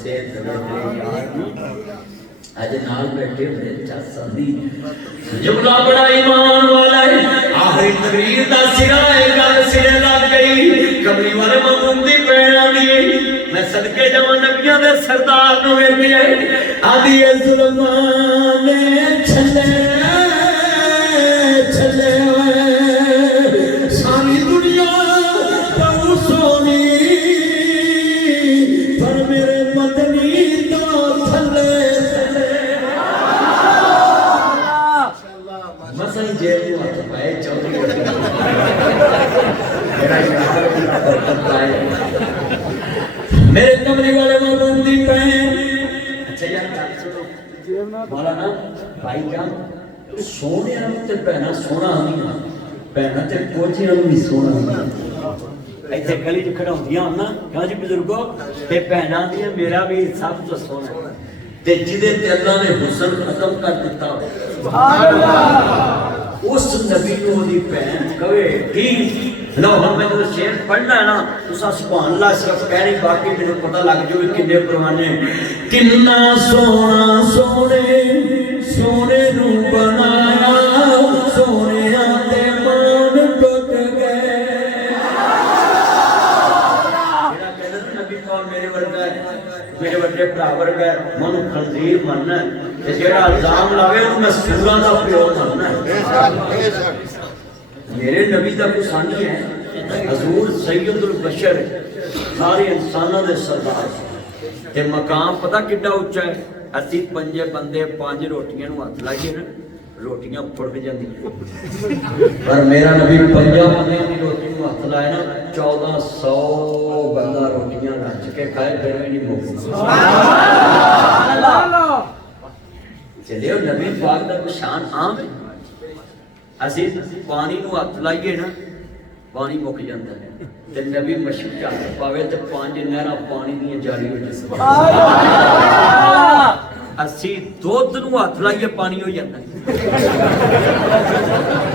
सेहत अज नाल बैठे हुए चाचा दी जुमला बड़ा ईमान वाला है। आखिरी तकरीर दा सिरा है, गल सिरे लग गई। कमली वाले मामूम दी पैणा दी मैं सदके जावां नबियां दे सरदार नु वेखिया आदि जुल्मान छले छले सारी दुनिया बहु सोनी पर मेरे मदनी तो थले मसन जेल में हाथ पाए चौधरी मेरे कमरे वाले मामूम दी बहन। अच्छा यार सुनो मौलाना भाई जान सोने ते भैना सोना आंदियां भैना ते कोचियां भी सोना आंदियां इत्थे गली च खड़ाउंदियां ना कहां जी बुजुर्गो ते भैना दी मेरा भी सब तो सोना ते जिदे ते अल्लाह ने हुस्न खत्म कर दिता सुभान अल्लाह उस नबी नु दी बहन कहे की लो हम मैं तो शेर पढ़ना है ना तुसा सुभान अल्लाह सिर्फ कहनी बाकी मेनू पता लग जाए किन्ने परवाने किन्ना सोना सोने सोने नु बनाया सोने आते मान टुट गए। मेरा कहना नबी कौन मेरे वर्गा है मेरे बड़े भरा वर्गा है मनु खंजीर मनना है ते जेड़ा इल्जाम लावे मैं सूरा दा प्यो मनना है। मेरे नबी दा कोई सानी है हजूर सैयदुल बशर सारे इंसानों दे सरदार ते मकाम पता किड्डा उच्चा है। असी पंजे बंदे पांच रोटियां नु हाथ लाइए ना रोटियां फुड़क जांदियां पर मेरा नबी पंजा बंदे दी रोटी नु हाथ लाए ना 1400 बंदा रोटियां रच के खाए फिर भी नहीं मुकदा सुभान अल्लाह। चलिए नबी पाक दा शान आम है असी पानी नु हाथ लाइए ना पानी मुक जाता है ते नबी मशक चल पावे ते पांच नहरा पानी दी जारी हो जाए सुभान अल्लाह। असी दुध नु हाथ लाइए पानी हो जाता है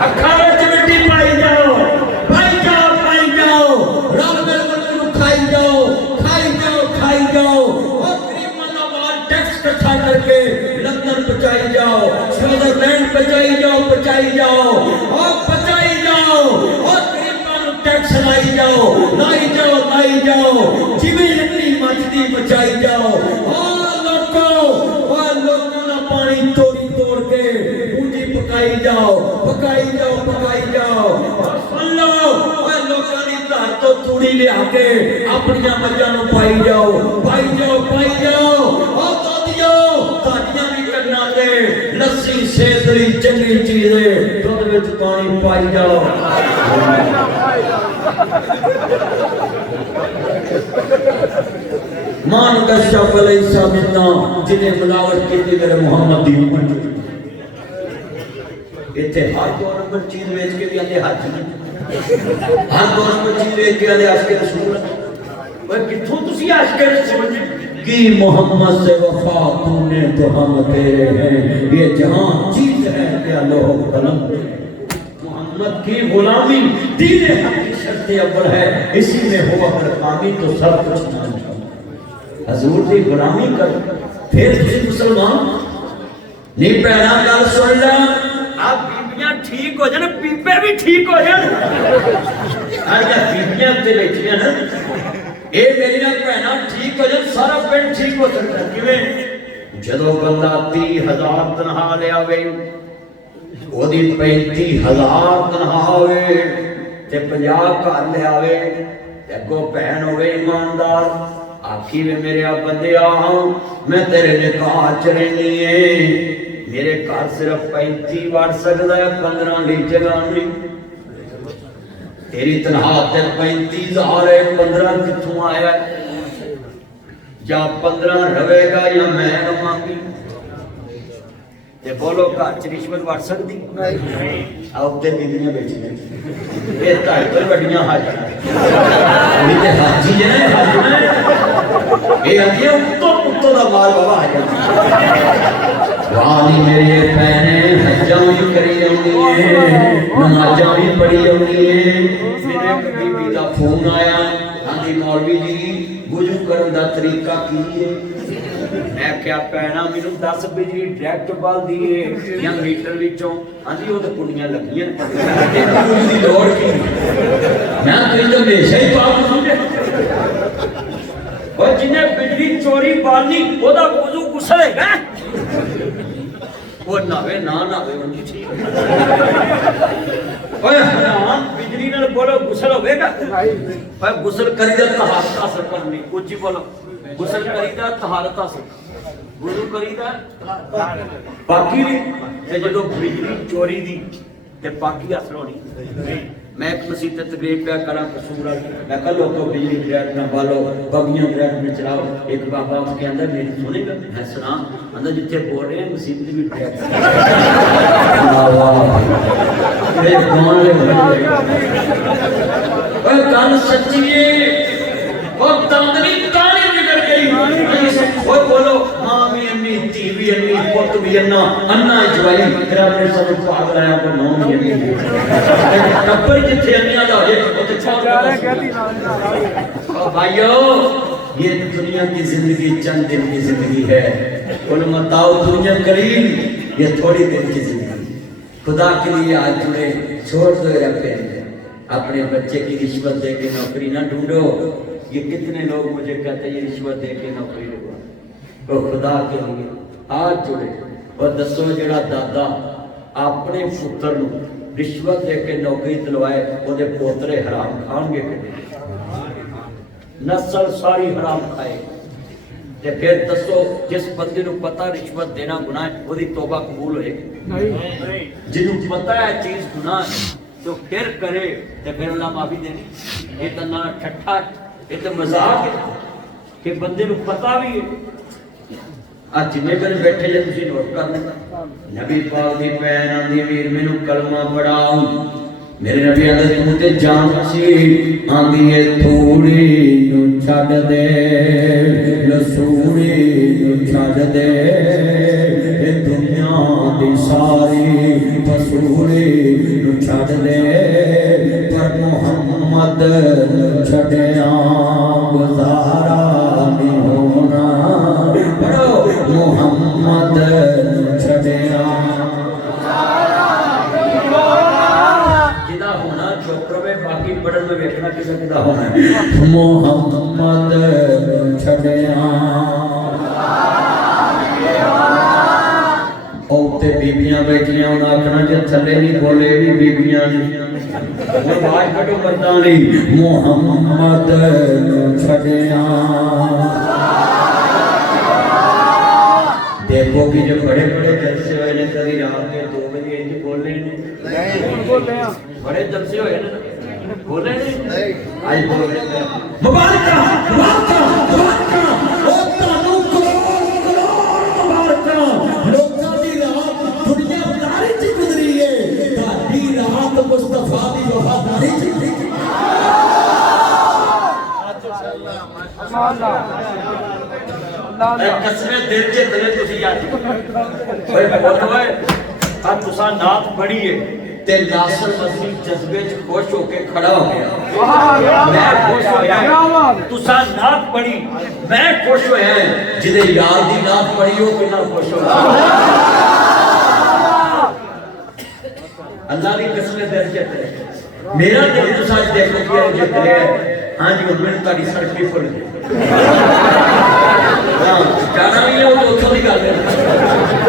अखां विच मिट्टी पाई जाओ पाई जाओ पाई जाओ रल मिल के खाई जाओ खाई जाओ खाई जाओ और गरीबां दा माल टैक्स इकट्ठा करके लंदन पहुंचाई जाओ स्विट्जरलैंड पहुंचाई जाओ और पहुंचाई जाओ और टैक्स लाई जाओ लाई जाओ जिवें लकड़ी मचदी बचाई जाओ और लोगों ना पानी तोड़ी तोड़ के पूंजी पकाई जाओ सुन लो और लोगों दी घर तो तूड़ी लिया के अपनी मज्जां नूं पाई जाओ और दादियो ताड़ियां भी करना दे लस्सी सेहत लई चंगी चीज है दुध विच पानी पाई जाओ। मान कश्यप अलैहिस्सलाम जिन्हें मिलावट की थी मेरे मोहम्मद दी उम्मत इत्थे हर दो नंबर चीज बेच के भी आंदे हज हर दो नंबर चीज बेच के आंदे आशिक रसूल ओए किथों तुसी आशिक रसूल की मोहम्मद से वफा तूने तो हम तेरे हैं ये जहां चीज है क्या लोह कलम मोहम्मद की गुलामी दीन हक की शर्त अव्वल है इसी में हो अगर कामी तो सब कुछ नाम हजूर की गुलामी कर फिर तुसी मुसलमान नहीं पहला गल सुन ले आप बीबियां ठीक हो जान पीपे भी ठीक हो जान आज बीबियां ते बैठियां ना ए मेरी ना भैणा ठीक हो जान सारा पिंड ठीक हो सकता किवें जदों बंदा 30,000 तनखा ले आवे ओदी 35,000 तनखा होवे ते 50 घर ले आवे ते अगो भैन होवे ईमानदार आखी वे मेरे बंदे मैं तेरे निकाह च रहनी है मेरे घर सिर्फ 35 बढ़ सकता है 15 ली जगह नहीं तेरी तनख्वाह ते 35,000 है 15 किथों आया या 15 रहेगा या मैं रवांगी ते बोलो घर च रिश्वत बढ़ सकती नहीं अब ते बीबियां बेचने ये ढाई तो बड़ियां हाजी ये ते हाजी है हाजी में ये आती है उत्तों दा माल बाबा आ जाती वाली मेरे भैने हज्जां भी करी जाती है नमाज़ां भी पढ़ी जाती है मेरे बीबी दा फोन आया जी मौलवी जी वुजू करन दा तरीका की है? मैं क्या पैना मैनू 10 बिजली डायरेक्ट बलदी है या मीटर विचों? हाँ जी वो तो कुंडियां लगियां दी लोड़ की मैं तुम तो हमेशा ही पाप समझे और जिन्हें बिजली चोरी पालनी ओदा वुजू गुस्सा है वो नावे ना नावे उनकी ठीक ओए हराम बिजली नाल बोलो गुस्सा होवेगा ओए गुस्सा करीदा तहारत हासिल करनी कुछ बोलो गुस्सा करीदा तहारत हासिल वुजू करीदा बाकी भी ते जदों बिजली चोरी दी ते बाकी हासिल होनी मैं एक मसीह ते तकरीर पे करा कसूर मैं कल लोगों बिजली डायरेक्ट ना बालो बगियां डायरेक्ट में चलाओ एक बाबा उसके अंदर मेरी सुनेगा मैं सुना अंदर जिथे बोल रहे हैं मसीह भी डायरेक्ट ये कौन ले ओए कान सच्ची है वो तंदरी काली बिगड़ गई ओए बोलो मां भी अन्नी ती भी अन्नी पुत भी अन्ना जवाई तेरा अपने सब पागल आया को नौ भी अन्नी टप्पर जिथे अन्निया दा होए ओते छोड़ कहती ओ भाइयों ये दुनिया की जिंदगी चंद दिन की जिंदगी है कुल मताओ दुनिया करीम ये थोड़ी देर की जिंदगी खुदा के लिए आज जुड़े छोड़ दो रखे अपने बच्चे की रिश्वत दे के नौकरी ना ढूंढो ये कितने लोग मुझे कहते हैं ये रिश्वत दे के नौकरी लगवा तो खुदा के लिए आज जुड़े और दसो जड़ा दादा अपने पुत्र नूं रिश्वत दे के नौकरी दिलवाए ओदे पोतरे हराम खाणगे नस्ल सारी हराम खाए ते फिर दसो जिस बंदे नूं पता रिश्वत देना गुनाह है ओदी तौबा कबूल होएगी नहीं जिन्हों पता है चीज गुनाह है तो फिर करे तो फिर अल्लाह माफी देनी ये तो ना ठट्ठा ये तो मजाक है कि बंदे को पता भी है आज जिन्हें कर बैठे जे तुसी नोट कर लेना नबी पाक दी पैन आंदी वीर मैनू कलमा पढ़ाओ मेरे नबी आंदे तू ते जान सी आंदी है थोड़ी नु छड दे लसूड़ी नु छड दे ए दुनिया दी सारी पसूड़ी नु छड दे पर मोहम्मद नु छड़िया गुजारा नहीं होना पढ़ो मोहम्मद नु छड़िया जिदा होना चोपर में बाकी पढ़न में देखना किसे किदा होना मोहम्मद नु छड़िया औते बीबियां बैठियां उन्हें आखना जो थले नहीं बोले भी बीबियां ने आवाज कटो करता नहीं मोहम्मद छड़िया देखो कि जो बड़े बड़े जलसे हुए ने कभी रात के 2 बजे इंज बोले ने बड़े जलसे हुए ने बोले नहीं आज बोले मुबारक मुबारक मुबारक ओ तानू करोड़ मुबारक लोकां दी रात दुनियादारी च गुजरी है ताडी रात मुस्तफा दी वफादारी च माशाअल्लाह कसमे दिल के दिले तुसी आज ओए बहुत होए आ तुसा नात पढ़ी है ते नासर मसीह जज्बे च खुश होके खड़ा हो गया मैं खुश होया तुसा नात पढ़ी मैं खुश होया जिदे यार दी नात पढ़ी हो कितना खुश हो अल्लाह दी कसम दिल च मेरा दिल तुसा देखो कि जित रहा है हां जी हुन मैनूं ताड़ी सड़क भी भुल गई हां जाना भी है तो उत्थों दी गल है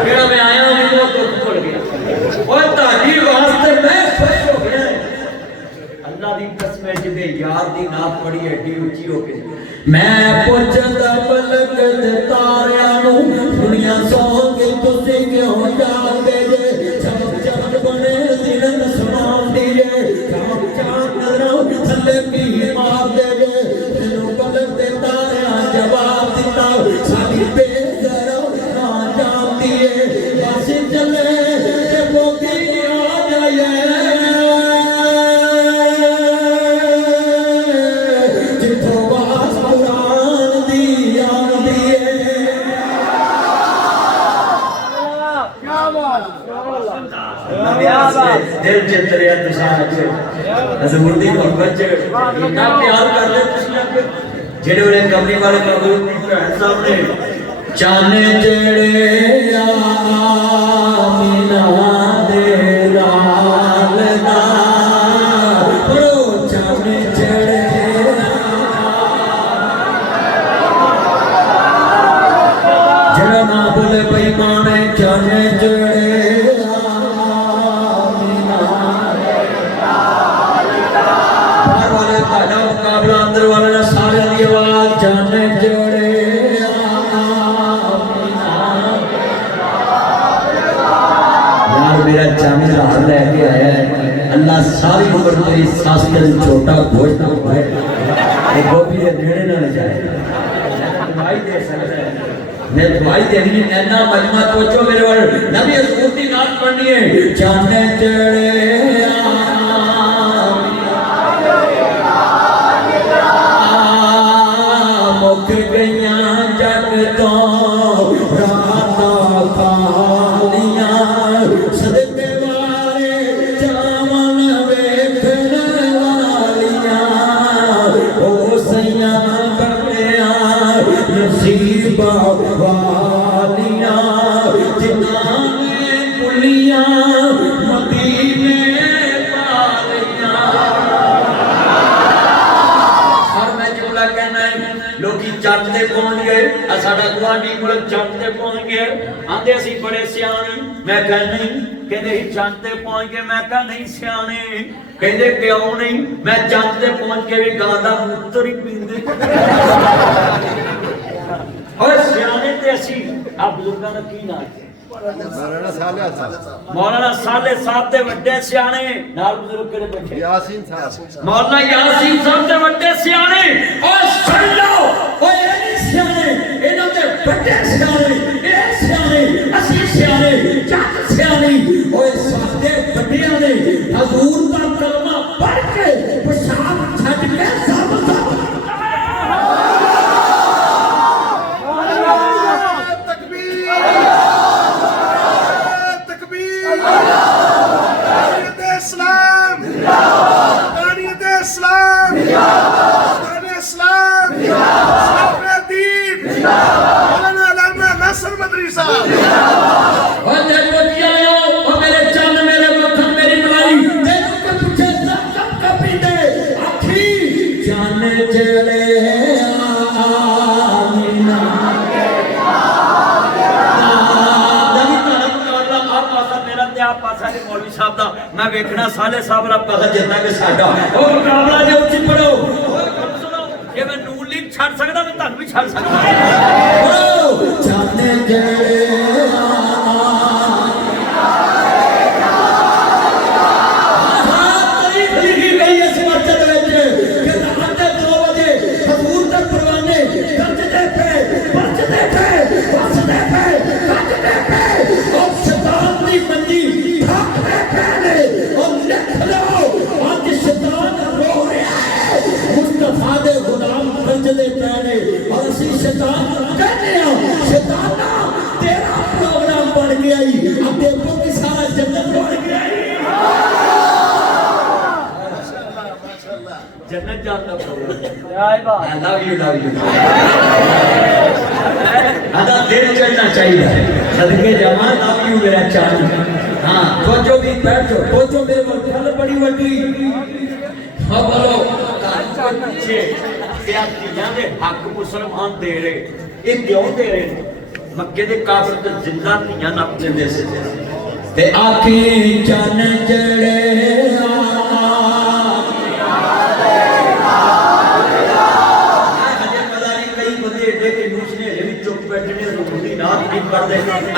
केड़ा मैं आया मैं तो भुल गया ओए ताड़ी वास्ते मैं खुश हो गया अल्लाह दी कसम जिदे यार दी नात पढ़ी एडी ऊंची हो के मैं पुछदा पलक दे तारियां नूं दुनिया सोंगे तुसी क्यों जांदे जे चमक चमक बने दिन सुनांदी जे चमक चमक नजरों थल्ले की मार दे जे तेनू पलक दे तारियां जवाब दिता साडी बेगरो ना जानदी है बस चले ते मोती आ जाए जिथों बात कुरान दी आंदी है दिल च तरिया तुसा हजूर दी मोहब्बत च इतना प्यार कर ले तुसी जेड़े वाले कमरे वाले कबूल दी भैन साहब ने चाने जेड़े आमीना दे लाल दा बड़ो चाने जेड़े जेड़ा ना बोले बेईमान है चाने जेड़े आमीना बाहर वाले पहला मुकाबला अंदर वाले ने सारे दी आवाज चाने जेड़े मेरा चांद हार लेके आया है अल्लाह सारी उम्र तेरी सास तेरे छोटा बोझ ना पाए ये गोभी के नेड़े ना ले जाए दवाई दे सकता है मैं दवाई देनी है नैना मजमा सोचो मेरे वाल नबी हजूर दी नात पढ़नी है चांदे चढ़े मुख गईयां जग तो राता कालियां सदके वाले चावन वेखण वालियां ओ सैया बनिया नसीबा वालियां जिन्हां ने पुलियां मदीने वालियां हर मैं जुमला कहना है लोकी चंद ते पहुंच गए साडा गुआंढी मुल्क चंद ते पहुंच गए आंदे असी बड़े सियाणे मैं कह नहीं कहते ही चंद ते पहुंच गए मैं कह नहीं सियाणे कहते क्यों नहीं मैं चंद ते पहुंच के भी गां दा मूत्र ही पींदे और सियाणे ते असी आ बुजुर्गां दा की नाम है मौलाना साले साहब दे वड्डे सियाणे नाल बुजुर्ग केड़े बैठे यासीन साहब मौलाना यासीन साहब दे वड्डे सियाणे और सुन लो ओए ए सियाणे इन्हां दे वड्डे सियाणे ए सियाणे असी सियाणे जग सियाणे ओए साडे वड्डियां ने हजूर दा कलमा पढ़ के पेशाब छड्ड के सब मैं वेखना साले साहब दा पता जितना कि साडा ओ मुकाबला जे उच्च पढ़ो सुनो जे मैं नून लीग छड़ सकदा मैं ਤੁਹਾਨੂੰ ਵੀ ਛੱਡ ਸਕਦਾ पढ़ो जाने जेड़े जन्नत जाता I love you आधा दिल चढ़ना चाहिए सदके जमा love you मेरा चांद हाँ सोचो भी बैठो सोचो मेरे फल बड़ी वड्डी हाँ बोलो पीछे क्या धीयां दे हक मुसलमान दे रहे ये क्यों दे रहे मक्के दे काफिर ते जिंदा धीयां नप देंदे सी ते आखी चन जड़े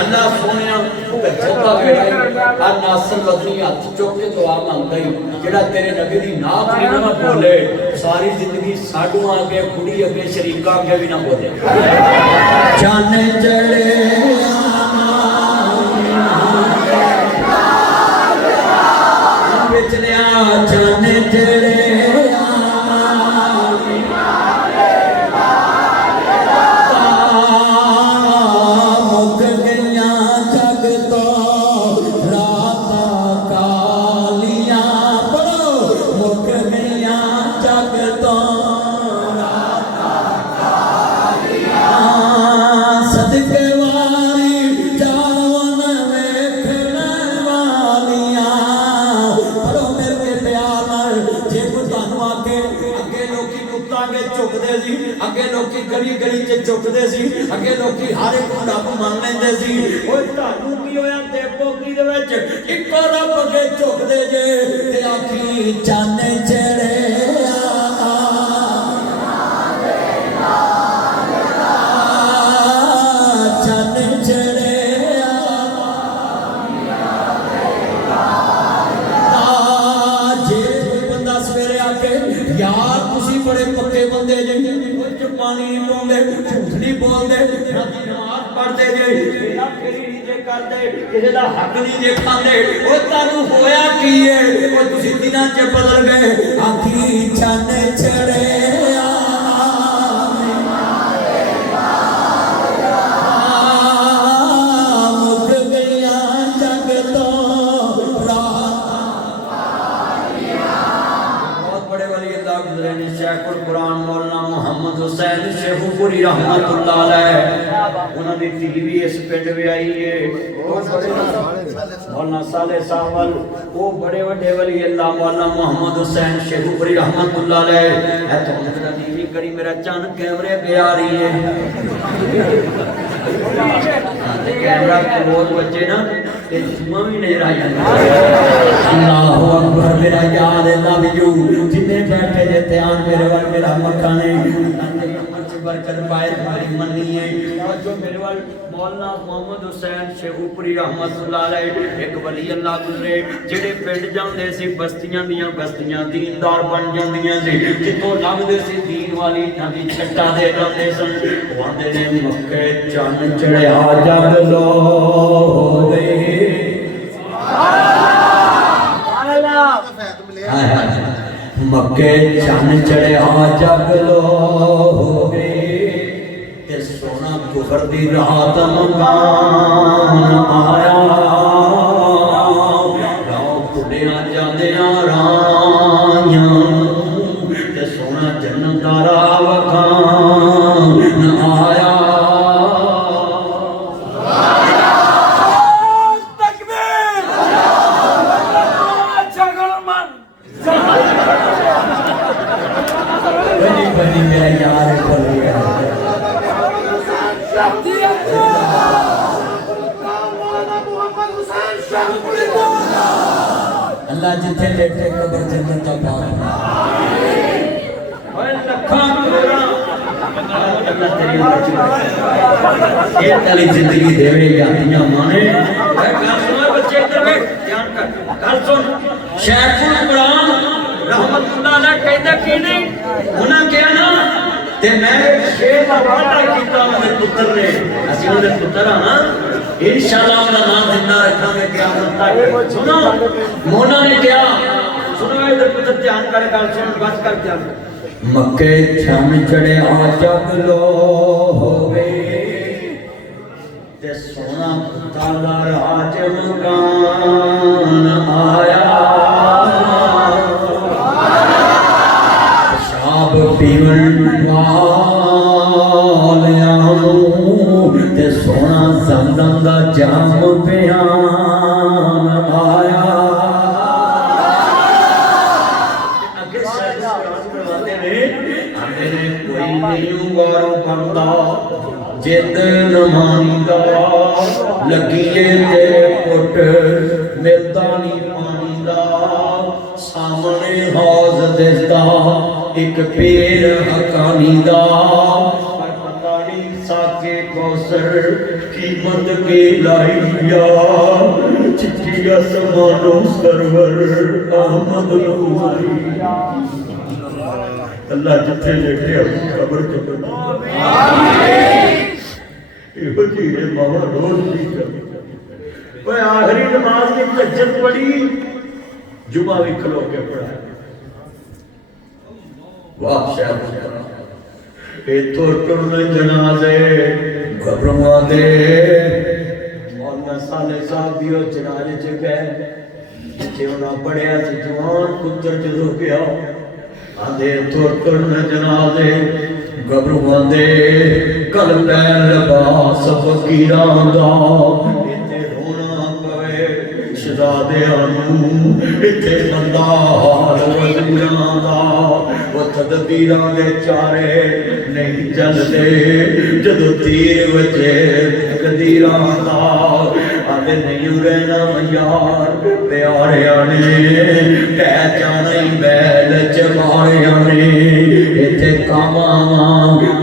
अल्लाह सोने सौदा वेड़ा आ नासर वतनी हाथ चुक के दुआ मांगदा ही जेड़ा तेरे नबी दी नात नहीं ना बोले सारी जिंदगी साडू आगे कुड़ी अगे शरीका अगे भी ना बोले चन चढ़े बेचलिया चन चढ़े अगे लोग हर एक रब मान लेंदे सी ओए तुहानू की होया देवभोगी दे विच इक्को रब अगे झुकदे जे ते आखी चन्न चढ़िया बड़े पक्के बंदे जे पानी नहीं पाते झूठ नहीं बोलते नमाज पढ़ते जे फेरी नहीं जे करते किसी का हक नहीं जे खाते वो तुहानू होया की है वो तुसीं दिनां च बदल गए आखी चन्न चढ़िया मुक गया जग तो शेखुल कुरान मौलाना मुहम्मद हुसैन शेखुपुरी रहमतुल्लाह अलैह उन्होंने धी भी इस पिंड में आई है मौलाना साले सावल वो बड़े बड़े वली अल्लाह मौलाना मुहम्मद हुसैन शेखुपुरी रहमतुल्लाह अलैह है तो मेरा टीवी करी मेरा चन कैमरे पे आ रही है कैमरा क्लोज बच्चे ना ते जुआ भी नजर आ जाता अल्लाहु अकबर मेरा याद लव यू जिन्ने बैठे जे ध्यान मेरे वाल मेरा मक्खा ने तेरी उम्र से बरकत पाए तुम्हारी मन्नी है और जो मेरे वाल मौलाना मोहम्मद हुसैन शेखुपुरी रहमतुल्लाह अलैह एक वली अल्लाह गुजरे जेड़े पिंड जांदे सी बस्तियां दियां बस्तियां दीनदार बन जांदियां सी जिथों लभदे सी दीन वाली नदी छट्टा दे जांदे सन आंदे ने मक्के चन्न चढ़िया जग लो होवे मक्के चन्न चढ़िया जग लो होवे ते सोना कुफर दी रात मकान आया गाँव खुलिया जांदियां राहियां ते सोना जन्नत दा राह वखान आया मेरा यार बोल गया अल्लाह जिथे लेटे कब्र जन्नत का बाग ओए लखा करोड़ा अल्लाह तेरी उम्र ये तेरी जिंदगी देवे यादियां माने मैं गल सुन बच्चे इधर बैठ ध्यान कर गल सुन शेखुल कुरान रहमतुल्लाह अलैह कहदा कि नहीं उन्हां कहा ना ते मैं शेर दा वादा कीता मेरे पुत्र ने असि उहदे पुत्र हां ना इंशाअल्लाह उहदा नाम जिंदा रखांगे क़यामत तक सुनो मोना ने कहा सुनो इधर पुत्र ध्यान कर गल सुन बस कर ध्यान मक्के चन्न चढ़िया जग लो होवे ते सोना ताला राज मकान आया शराब पीवन वालियां ते सोना ज़मज़म दा जाम पियान आया अगे करवाते ने कोई नहीं गारों बनता जिद न मानीदा लगिए ते पुट मिलता नहीं पानी दा सामने हौज दिसदा एक पेड़ हकानी दा पर पता नहीं साके कौसर कीमत के लाइया चिट्ठी आसमानों सरवर अहमद नूरी अल्लाह जिथे लेटे अपनी कब्र च इहो जी रे मावा रोज दी कर ओए आखिरी नमाज में तहज्जुद पढ़ी जुमा भी खलो के पढ़ा वाह शाह ए टुरने जनाजे घबरवा दे मौलाना साले साहब भी ओ जनाजे च गए जिथे उन्हां पढ़िया सी जवान पुत्र जदों गया आंदे टुरने जनाजे घबरवा दे कल पैर लिबास फकीरां दा इत्थे रोना पवे शहजादियां नूं इत्थे बंदा हाल वज़ीरां दा वो तदबीरां दे चारे नहीं चलदे जदों तीर वजे तकदीरां दा आदे नहीं रहना यार प्यारियां ने कह जाना ही बैल चमारियां ने इत्थे कामां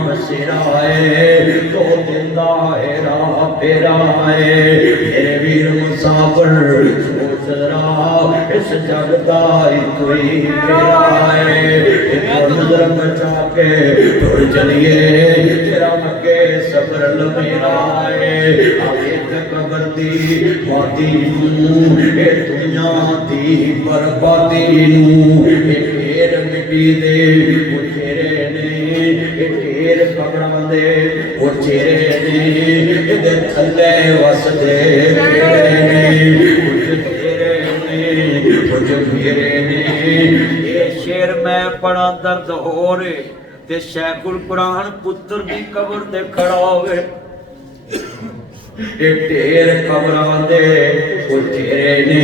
बसेरा है तो दिंदा है राह फेरा है मेरे वीर मुसाफिर सोच रहा इस जग दा कोई फेरा है एक नजर बचा के तुर चलिए तेरा मक्के सफर लमेरा है आगे कबर दी वादी नूं ए दुनिया दी बर्बादी नूं ए ढेर मिट्टी दे वो चेहरे ने ए ढेर कबरां दे वो चेहरे ने इहदे थल्ले वसदे केड़े ने कुछ तेरे ने कुछ मेरे ने ये शेर मैं बड़ा दर्द हो रे ते शैखुल कुरान पुत्र दी कबर ते खड़ा होवे ये ढेर कबरां दे वो चेहरे ने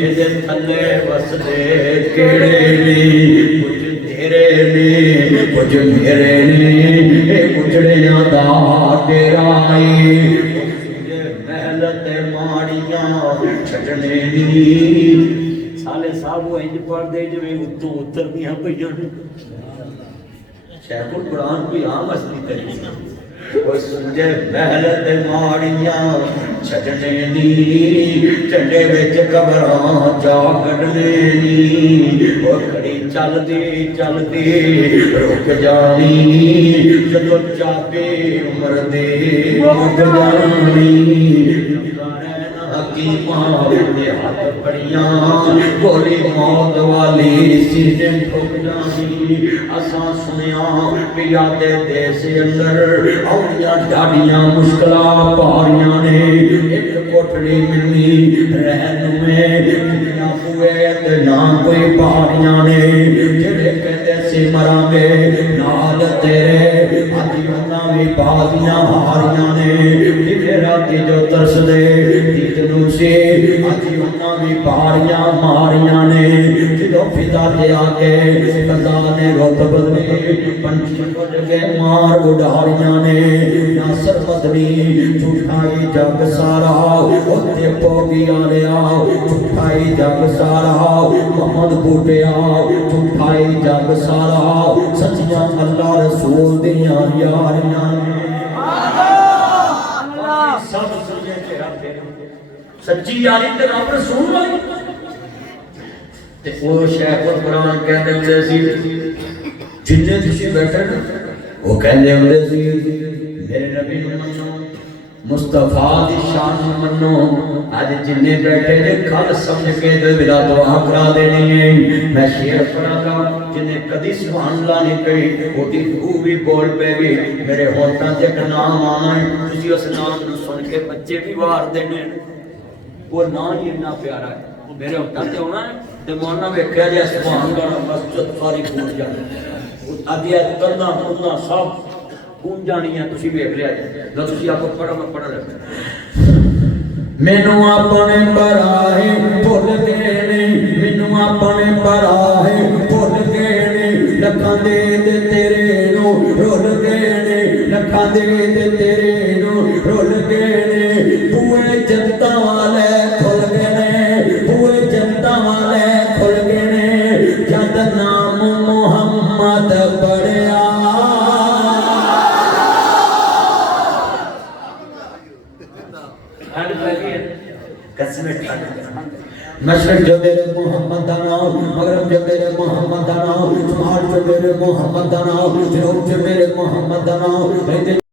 इहदे थल्ले वसदे केड़े ने कुछ तेरे ने कुछ मेरे ने ए उजड़ियां दा डेरा महल ते माड़ियां छड्डने नी साले साहब इंज पढ़दे जिवें उत्तों उतरदियां पईयां ने शैखुल कुरान कोई आम असली करी वो सुंजे महल ते माड़ियां छड्डने नी झंडे विच कबरां जा कढने नी वो खड़ी चलदी चलदी रुक जानी जदों चाबी उम्र दी मुक जानी हकीमां दे हाथ पड़ियां गोली मौत वाली सीने ठुक जानी असां सुनिया पिया दे देश अंदर औरियां ढाडियां मुश्किलां पारियां ने एक कोठड़ी मिलनी रहन में कितना हुए ते ना कोई पारियां ने जेड़े कहते सी मरांगे नाल तेरे अज उन्हां भी बाजियां हारियां ने जिथे राती जो तरसदे से अज उन्हां भी पारियां मारियां ने जदों फिदा ते आके खदा ने रुत बदले पंछी उड़ के मार उडारियां ने नासर मदनी झूठाई जग सारा उत्ते पोगिया लिया झूठाई जग सारा मोहम्मद बूटिया झूठाई जग सारा सच्चियां अल्लाह रसूल दियां यारियां ने सब सुने तेरा सच्ची यारी ते रब रसूल वाली ते ओ शैखुल कुरान कहंदे हुंदे सी जिन्ने तुसीं बैठे ना वो कहंदे हुंदे सी मेरे नबी नूं मन्नो मुस्तफा दी शान नूं मन्नो अज जिन्ने बैठे ने कल समझ के दिल विला दुआ करा देनी है मैं शेर पढ़ागा जिन्ने कदी सुभान अल्लाह नहीं कही ओदी रूह भी बोल पेगी मेरे होठां ते एक नाम आना है तुसीं उस नाम नूं सुन के बच्चे भी वार देने वो ना ही इतना प्यारा है मेरे होठा ते होना है ते मोना वेख्या जे सुभान अल्लाह मस्जिद सारी गूंज जानी अज ये करना पुरना सब गूंज जानी है तुसीं वेख लिया जे तुसीं आपको पढ़ो मैं पढ़ लिया मैनू अपने पराहे भुल गए ने मैनू अपने पराहे भुल गए ने लखां दे तेरे नूं रुल गए ने लखां दे तेरे नूं रुल गए ने पूरे जनता वाले खुल गए ने पूरे जनता वाले खुल गए ने जद नाम मुहम्मद पढ़िया मशरक जो मेरे मोहम्मद दा नाम मगरब जो मेरे मोहम्मद दा नाम शुमार जो मेरे मोहम्मद दा नाम जनूब जो मेरे मोहम्मद दा नाम